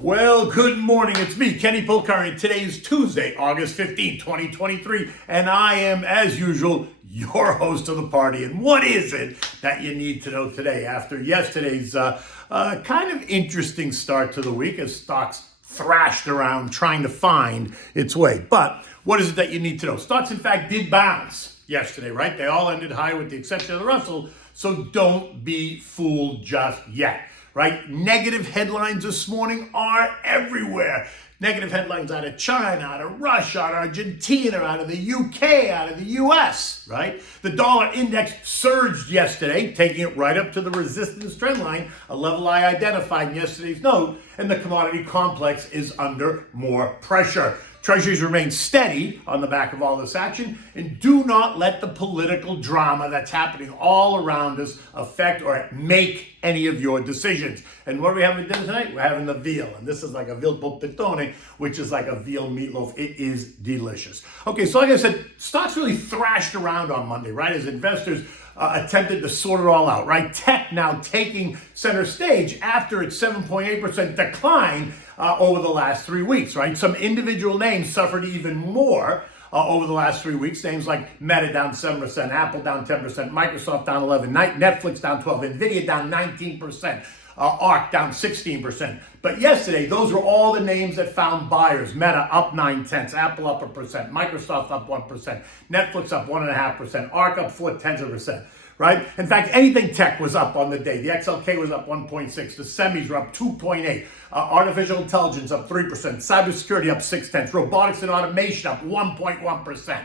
Well, good morning. It's me, Kenny Polcari. Today is Tuesday, August 15th, 2023, and I am, as usual, your host of the party. And what is it that you need to know today after yesterday's kind of interesting start to the week as stocks thrashed around trying to find its way? But what is it that you need to know? Stocks, in fact, did bounce yesterday, right? They all ended high with the exception of the Russell, so don't be fooled just yet. Right? Negative headlines this morning are everywhere. Negative headlines out of China, out of Russia, out of Argentina, out of the UK, out of the US, right? The dollar index surged yesterday, taking it right up to the resistance trend line, a level I identified in yesterday's note, and the commodity complex is under more pressure. Treasuries remain steady on the back of all this action, and do not let the political drama that's happening all around us affect or make any of your decisions. And what are we having for dinner tonight? We're having the veal, and this is like a veal polpettone, which is like a veal meatloaf. It is delicious. Okay, so like I said, stocks really thrashed around on Monday, right? As investors attempted to sort it all out, right? Tech now taking center stage after its 7.8% decline over the last 3 weeks, right? Some individual names suffered even more over the last 3 weeks. Names like Meta down 7%, Apple down 10%, Microsoft down 11%, Netflix down 12%, Nvidia down 19%. ARC down 16%. But yesterday, those were all the names that found buyers. Meta up 9/10, Apple up 1%, Microsoft up 1%, Netflix up 1.5%, ARC up 0.4%, right? In fact, anything tech was up on the day. The XLK was up 1.6, the semis were up 2.8, artificial intelligence up 3%, cybersecurity up 0.6, robotics and automation up 1.1%.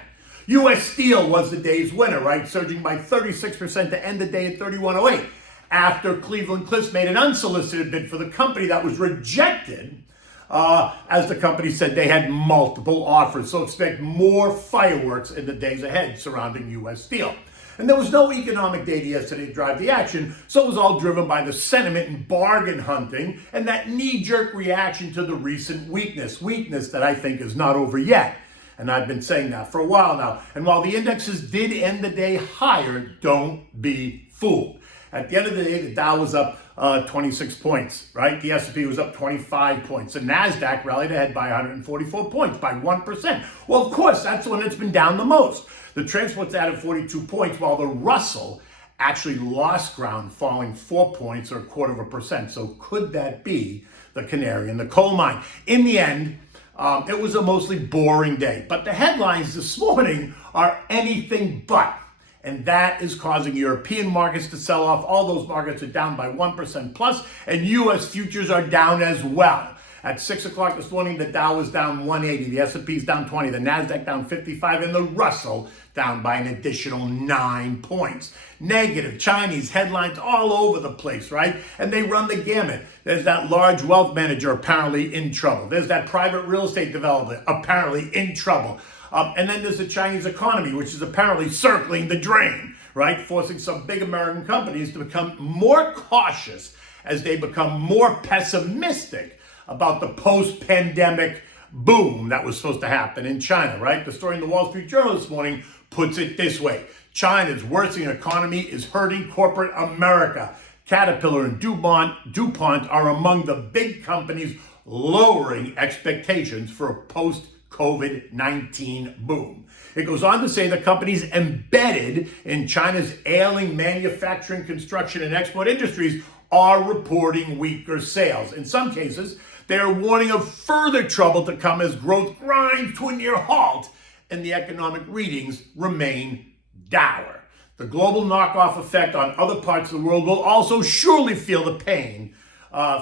US Steel was the day's winner, right? Surging by 36% to end the day at 31.08. After Cleveland Cliffs made an unsolicited bid for the company that was rejected, as the company said they had multiple offers. So expect more fireworks in the days ahead surrounding U.S. Steel. And there was no economic data yesterday to drive the action, so it was all driven by the sentiment and bargain hunting and that knee-jerk reaction to the recent weakness that I think is not over yet. And I've been saying that for a while now. And while the indexes did end the day higher, don't be fooled. At the end of the day, the Dow was up 26 points, right? The S&P was up 25 points. The NASDAQ rallied ahead by 144 points, by 1%. Well, of course, that's the one that's been down the most. The transports added 42 points, while the Russell actually lost ground, falling 4 points or 0.25%. So could that be the canary in the coal mine? In the end, it was a mostly boring day. But the headlines this morning are anything but. And that is causing European markets to sell off. All those markets are down by 1% plus, and U.S. futures are down as well. At 6 o'clock this morning, the Dow was down 180, the S&P is down 20, the NASDAQ down 55, and the Russell down by an additional 9 points. Negative Chinese headlines all over the place, right? And they run the gamut. There's that large wealth manager apparently in trouble. There's that private real estate developer apparently in trouble. And then there's the Chinese economy, which is apparently circling the drain, right? Forcing some big American companies to become more cautious as they become more pessimistic about the post-pandemic boom that was supposed to happen in China, right? The story in the Wall Street Journal this morning puts it this way. China's worsening economy is hurting corporate America. Caterpillar and DuPont are among the big companies lowering expectations for a post-COVID-19 boom. It goes on to say the companies embedded in China's ailing manufacturing, construction, and export industries are reporting weaker sales. In some cases, they are warning of further trouble to come as growth grinds to a near halt and the economic readings remain dour. The global knockoff effect on other parts of the world will also surely feel the pain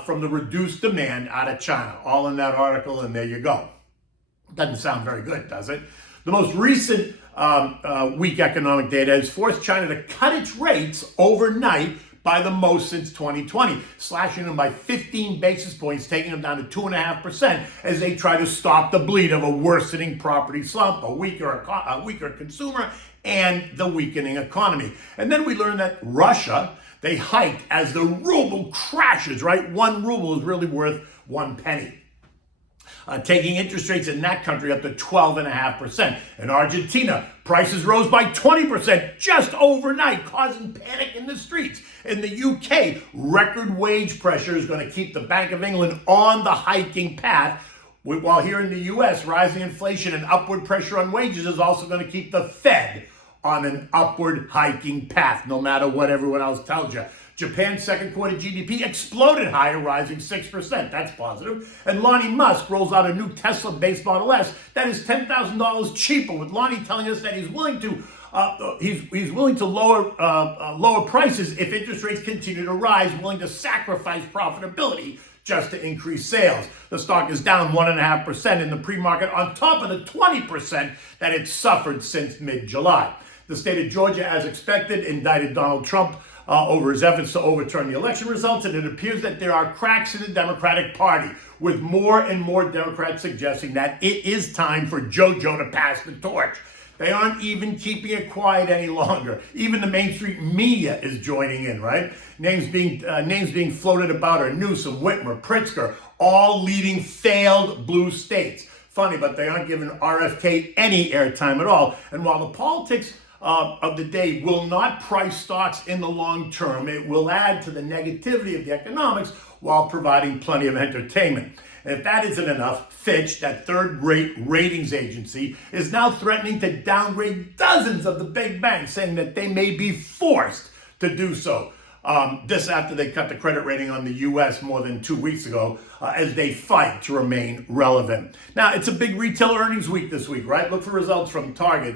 from the reduced demand out of China. All in that article, and there you go. Doesn't sound very good, does it? The most recent weak economic data has forced China to cut its rates overnight by the most since 2020, slashing them by 15 basis points, taking them down to 2.5% as they try to stop the bleed of a worsening property slump, a weaker consumer, and the weakening economy. And then we learned that Russia, they hiked as the ruble crashes, right? 1 ruble is really worth 1 penny. taking interest rates in that country up to 12.5%. In Argentina, prices rose by 20% just overnight, causing panic in the streets. In the UK, record wage pressure is going to keep the Bank of England on the hiking path, while here in the US, rising inflation and upward pressure on wages is also going to keep the Fed on an upward hiking path, no matter what everyone else tells you. Japan's second quarter GDP exploded higher, rising 6%. That's positive. And Lonnie Musk rolls out a new Tesla-based Model S that is $10,000 cheaper, with Lonnie telling us that he's willing to lower prices if interest rates continue to rise, willing to sacrifice profitability just to increase sales. The stock is down 1.5% in the pre-market, on top of the 20% that it suffered since mid-July. The state of Georgia, as expected, indicted Donald Trump over his efforts to overturn the election results, and it appears that there are cracks in the Democratic Party, with more and more Democrats suggesting that it is time for JoJo to pass the torch. They aren't even keeping it quiet any longer. Even the mainstream media is joining in, right? Names being floated about are Newsom, Whitmer, Pritzker, all leading failed blue states. Funny, but they aren't giving RFK any airtime at all. And while the politics of the day will not price stocks in the long term, it will add to the negativity of the economics while providing plenty of entertainment. And if that isn't enough, Fitch, that third-rate ratings agency, is now threatening to downgrade dozens of the big banks, saying that they may be forced to do so. This after they cut the credit rating on the U.S. more than 2 weeks ago, as they fight to remain relevant. Now, it's a big retail earnings week this week, right? Look for results from Target,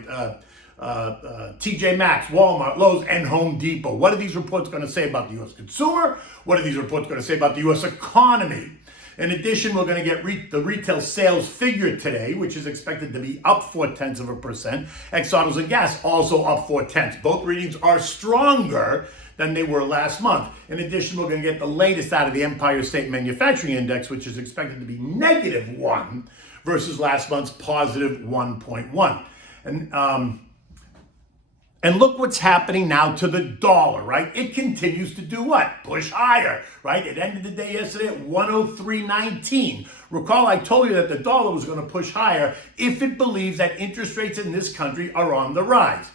TJ Maxx, Walmart, Lowe's, and Home Depot. What are these reports going to say about the U.S. consumer? What are these reports going to say about the U.S. economy? In addition, we're going to get the retail sales figure today, which is expected to be up 0.4%. Ex-autos and gas also up 0.4. Both readings are stronger than they were last month. In addition, we're going to get the latest out of the Empire State Manufacturing Index, which is expected to be -1 versus last month's positive 1.1. And look what's happening now to the dollar, right? It continues to do what? Push higher, right? It ended the day yesterday at 103.19. Recall I told you that the dollar was going to push higher if it believes that interest rates in this country are on the rise.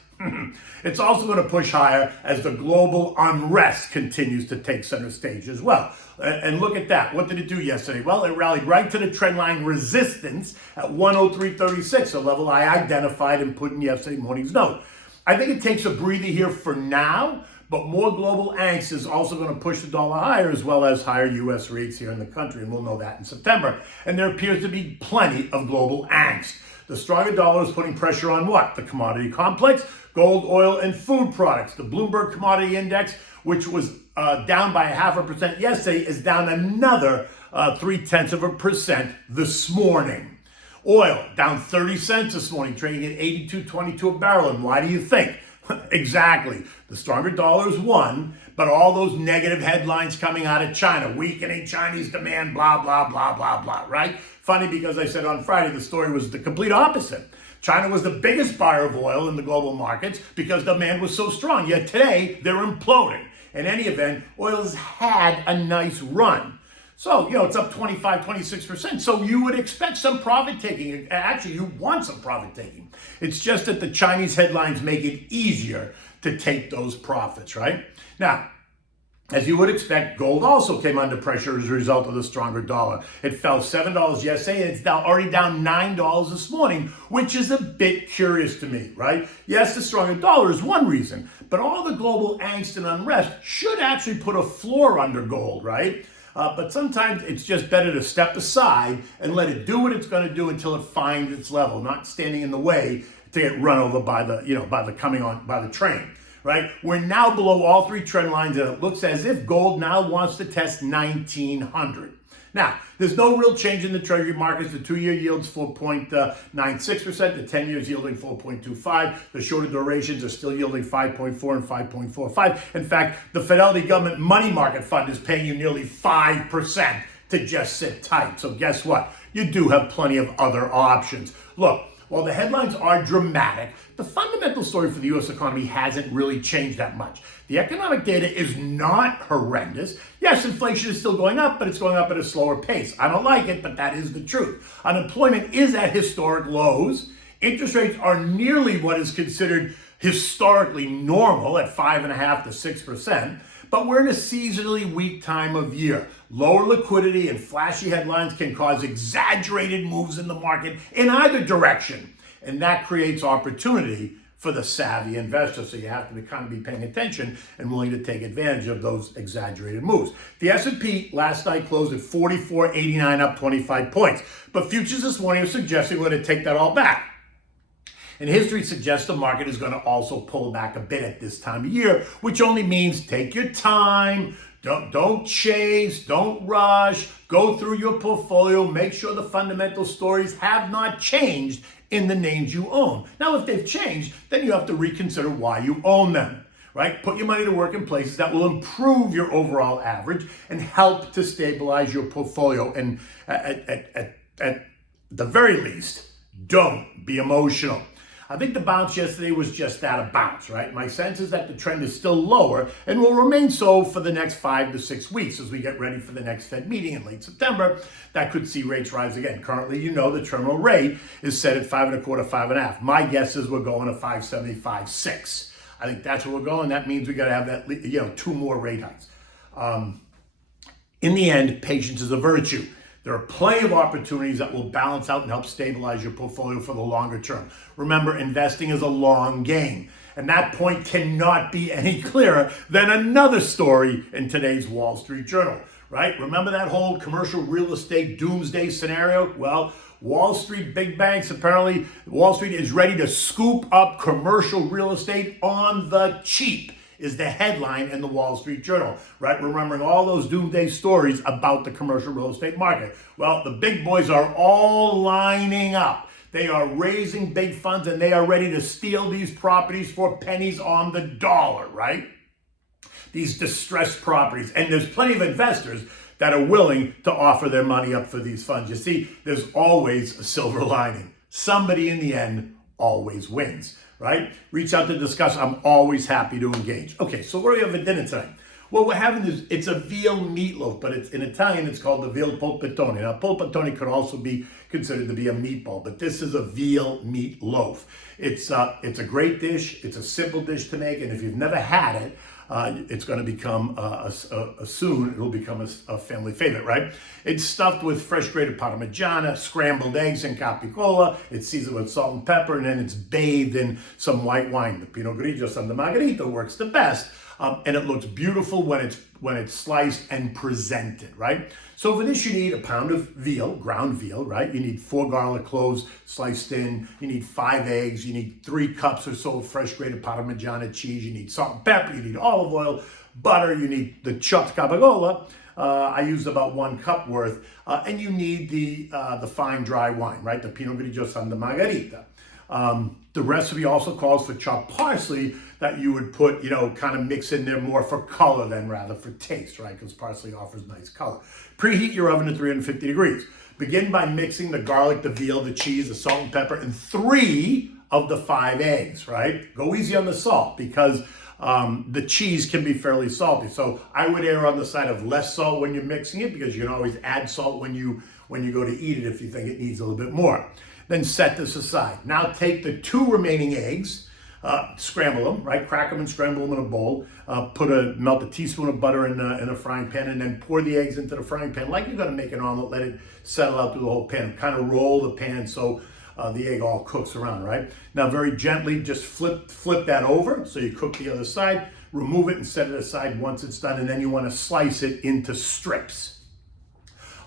It's also going to push higher as the global unrest continues to take center stage as well. And look at that. What did it do yesterday? Well, it rallied right to the trendline resistance at 103.36, a level I identified and put in yesterday morning's note. I think it takes a breather here for now, but more global angst is also going to push the dollar higher, as well as higher U.S. rates here in the country, and we'll know that in September. And there appears to be plenty of global angst. The stronger dollar is putting pressure on what? The commodity complex, gold, oil, and food products. The Bloomberg Commodity Index, which was down by 0.5% yesterday, is down another 0.3% this morning. Oil down 30 cents this morning, trading at $82.22 a barrel. And why do you think? Exactly. The stronger dollar is one, but all those negative headlines coming out of China, weakening Chinese demand, blah, blah, blah, blah, blah, right? Funny, because I said on Friday the story was the complete opposite. China was the biggest buyer of oil in the global markets because demand was so strong. Yet today, they're imploding. In any event, oil has had a nice run. So, it's up 25, 26%. So you would expect some profit taking. Actually, you want some profit taking. It's just that the Chinese headlines make it easier to take those profits, right? Now, as you would expect, gold also came under pressure as a result of the stronger dollar. It fell $7 yesterday, and it's now already down $9 this morning, which is a bit curious to me, right? Yes, the stronger dollar is one reason, but all the global angst and unrest should actually put a floor under gold, right? But sometimes it's just better to step aside and let it do what it's going to do until it finds its level, not standing in the way to get run over by the train, right? We're now below all three trend lines, and it looks as if gold now wants to test 1900. Now, there's no real change in the treasury markets. The 2-year yield's 4.96%, the 10 years yielding 4.25. The shorter durations are still yielding 5.4 and 5.45. In fact, the Fidelity Government Money Market Fund is paying you nearly 5% to just sit tight. So guess what? You do have plenty of other options. Look, While the headlines are dramatic, the fundamental story for the U.S. economy hasn't really changed that much. The economic data is not horrendous. Yes, inflation is still going up, but it's going up at a slower pace. I don't like it, but that is the truth. Unemployment is at historic lows. Interest rates are nearly what is considered historically normal at 5.5% to 6%. But we're in a seasonally weak time of year. Lower liquidity and flashy headlines can cause exaggerated moves in the market in either direction. And that creates opportunity for the savvy investor. So you have to be paying attention and willing to take advantage of those exaggerated moves. The S&P last night closed at 44.89, up 25 points. But futures this morning are suggesting we're going to take that all back. And history suggests the market is going to also pull back a bit at this time of year, which only means take your time, don't chase, don't rush, go through your portfolio, make sure the fundamental stories have not changed in the names you own. Now, if they've changed, then you have to reconsider why you own them, right? Put your money to work in places that will improve your overall average and help to stabilize your portfolio. And at the very least, don't be emotional. I think the bounce yesterday was just that, a bounce, right? My sense is that the trend is still lower and will remain so for the next 5 to 6 weeks as we get ready for the next Fed meeting in late September. That could see rates rise again. Currently, the terminal rate is set at 5.25%, 5.5%. My guess is we're going to 5.75%, 6%. I think that's where we're going. That means we got to have that, 2 more rate hikes. In the end, patience is a virtue. There are plenty of opportunities that will balance out and help stabilize your portfolio for the longer term. Remember, investing is a long game. And that point cannot be any clearer than another story in today's Wall Street Journal, right? Remember that whole commercial real estate doomsday scenario? Well, Wall Street, big banks, apparently Wall Street is ready to scoop up commercial real estate on the cheap, is the headline in the Wall Street Journal, right? Remembering all those doomsday stories about the commercial real estate market. Well, the big boys are all lining up. They are raising big funds and they are ready to steal these properties for pennies on the dollar, right? These distressed properties. And there's plenty of investors that are willing to offer their money up for these funds. You see, there's always a silver lining. Somebody in the end always wins, right? Reach out to discuss. I'm always happy to engage. Okay, so what do we have for dinner tonight? What we're having is, it's a veal meatloaf, but it's in Italian, it's called the veal polpettone. Now, polpettone could also be considered to be a meatball, but this is a veal meatloaf. It's a great dish. It's a simple dish to make, and if you've never had it, it's going to become soon. It'll become a family favorite, right? It's stuffed with fresh grated Parmigiana, scrambled eggs, and capicola. It's seasoned with salt and pepper, and then it's bathed in some white wine. The Pinot Grigio Santa Margherita works the best, and it looks beautiful when it's sliced and presented, right? So for this, you need a pound of veal, ground veal, right? You need 4 garlic cloves sliced in. You need 5 eggs. You need 3 cups or so of fresh grated Parmigiana cheese. You need salt and pepper. You need olive oil, butter. You need the chopped capicola. I used about 1 cup worth. And you need the fine dry wine, right? The Pinot Grigio Santa Margherita. The recipe also calls for chopped parsley that you would put, kind of mix in there more for color than rather for taste, right? Because parsley offers nice color. Preheat your oven to 350 degrees. Begin by mixing the garlic, the veal, the cheese, the salt and pepper, and 3 of the 5 eggs, right? Go easy on the salt because the cheese can be fairly salty. So I would err on the side of less salt when you're mixing it because you can always add salt when you go to eat it if you think it needs a little bit more. Then set this aside. Now take the 2 remaining eggs, scramble them, right? Crack them and scramble them in a bowl. Melt a teaspoon of butter in a frying pan, and then pour the eggs into the frying pan like you're gonna make an omelet. Let it settle out through the whole pan. Kind of roll the pan so the egg all cooks around, right? Now very gently just flip that over so you cook the other side. Remove it and set it aside once it's done, and then you want to slice it into strips.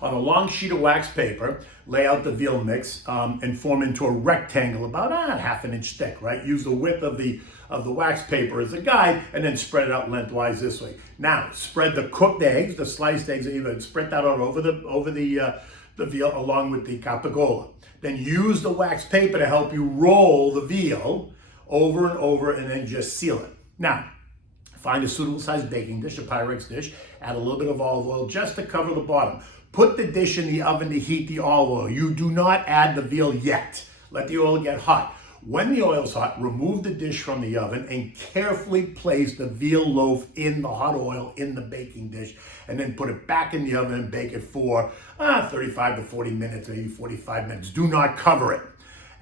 On a long sheet of wax paper, lay out the veal mix and form into a rectangle about ½ an inch thick, right? Use the width of the wax paper as a guide and then spread it out lengthwise this way. Now, spread the cooked eggs, the sliced eggs, and spread that out over the veal along with the capicola. Then use the wax paper to help you roll the veal over and over and then just seal it. Now, find a suitable sized baking dish, a Pyrex dish, add a little bit of olive oil just to cover the bottom. Put the dish in the oven to heat the olive oil. You do not add the veal yet. Let the oil get hot. When the oil's hot, remove the dish from the oven and carefully place the veal loaf in the hot oil in the baking dish, and then put it back in the oven and bake it for 35 to 40 minutes, maybe 45 minutes. Do not cover it.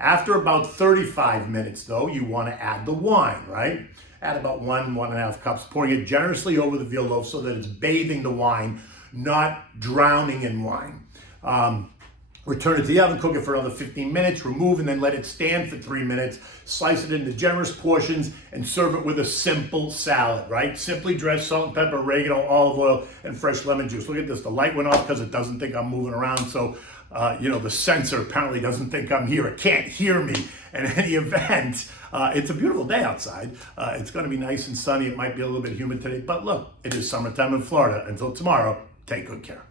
After about 35 minutes, though, you want to add the wine, right? Add about 1.5 cups, pouring it generously over the veal loaf so that it's bathing the wine, not drowning in wine. Return it to the oven, cook it for another 15 minutes, remove, and then let it stand for 3 minutes. Slice it into generous portions and serve it with a simple salad, right? Simply dressed, salt and pepper, oregano, olive oil, and fresh lemon juice. Look at this. The light went off because it doesn't think I'm moving around. So, the sensor apparently doesn't think I'm here. It can't hear me. In any event, it's a beautiful day outside. It's going to be nice and sunny. It might be a little bit humid today, but look, it is summertime in Florida. Until tomorrow, take good care.